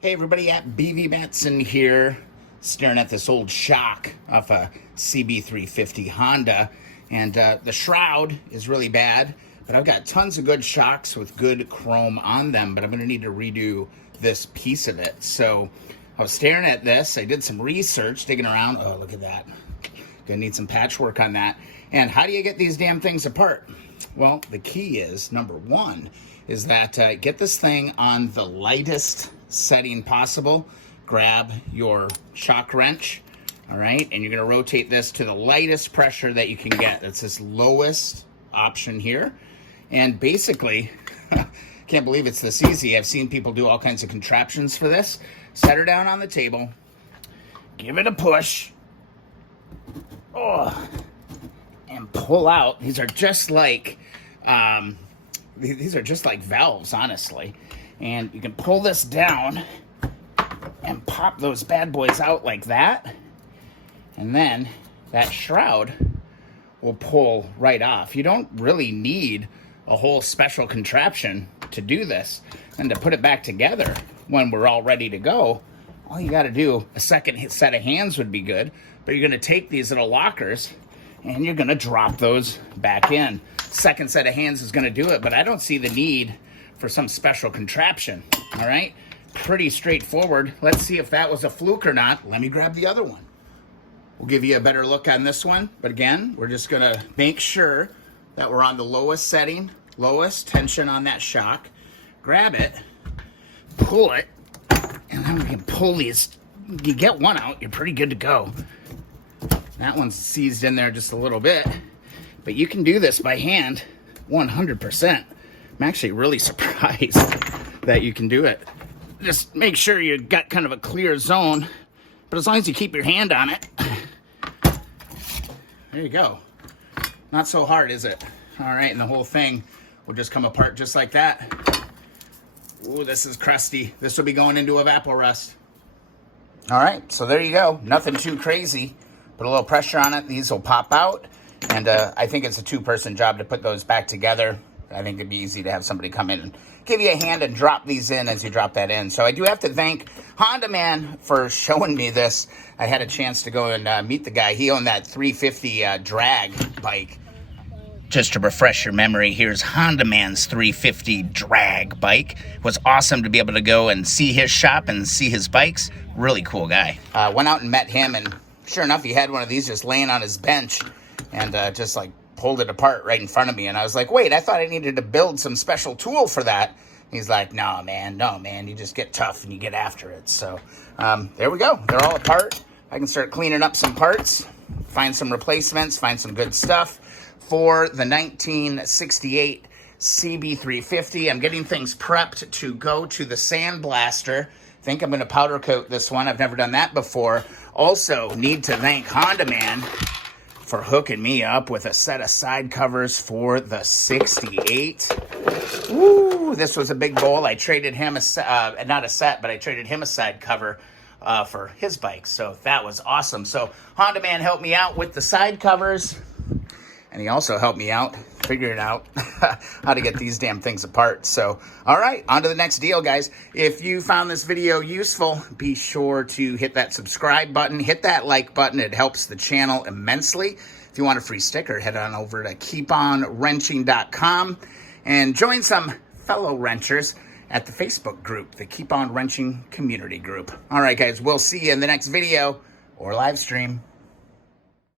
Hey everybody, at BV Matson here, staring at this old shock off a CB350 Honda, and the shroud is really bad, but I've got tons of good shocks with good chrome on them, but I'm going to need to redo this piece of it. So I was staring at this, I did some research, digging around. Oh, look at that. Gonna need some patchwork on that. And how do you get these damn things apart? Well, the key is, number one, is that get this thing on the lightest setting possible. Grab your shock wrench, all right, and you're gonna rotate this to the lightest pressure that you can get. That's this lowest option here. And basically, can't believe it's this easy. I've seen people do all kinds of contraptions for this. Set her down on the table, give it a push, and pull out. These are just like valves, honestly. And you can pull this down and pop those bad boys out like that, and then that shroud will pull right off. You don't really need a whole special contraption to do this. And to put it back together when we're all ready to go, all you got to do, a second set of hands would be good, but you're going to take these little lockers and you're going to drop those back in. Second set of hands is going to do it, but I don't see the need for some special contraption. All right, pretty straightforward. Let's see if that was a fluke or not. Let me grab the other one. We'll give you a better look on this one, but again, we're just going to make sure that we're on the lowest setting, lowest tension on that shock. Grab it, pull it, and then we can pull these. You get one out, you're pretty good to go. That one's seized in there just a little bit, but you can do this by hand 100%. I'm actually really surprised that you can do it. Just make sure you got kind of a clear zone, but as long as you keep your hand on it, there you go. Not so hard, is it? All right, and the whole thing will just come apart just like that. Ooh, this is crusty. This will be going into evaporust. All right, so there you go. Nothing too crazy. Put a little pressure on it. These will pop out, and I think it's a two-person job to put those back together. I think it'd be easy to have somebody come in and give you a hand and drop these in as you drop that in. So I do have to thank Honda Man for showing me this. I had a chance to go and meet the guy. He owned that 350 drag bike. Just to refresh your memory, here's Honda Man's 350 drag bike. It was awesome to be able to go and see his shop and see his bikes. Really cool guy. Went out and met him, and sure enough, he had one of these just laying on his bench, and just like pulled it apart right in front of me. And I was like, wait, I thought I needed to build some special tool for that. He's like, no, man, you just get tough and you get after it. So there we go. They're all apart. I can start cleaning up some parts, find some replacements, find some good stuff for the 1968 CB350. I'm getting things prepped to go to the sandblaster. I think I'm going to powder coat this one. I've never done that before. Also need to thank Honda Man for hooking me up with a set of side covers for the 68. Ooh, this was a big goal. I traded him not a set, but I traded him a side cover for his bike. So that was awesome. So Honda Man helped me out with the side covers, and he also helped me out figuring out how to get these damn things apart. So, all right, on to the next deal, guys. If you found this video useful, be sure to hit that subscribe button, hit that like button. It helps the channel immensely. If you want a free sticker, head on over to keeponwrenching.com and join some fellow wrenchers at the Facebook group, the Keep On Wrenching Community Group. All right, guys, we'll see you in the next video or live stream.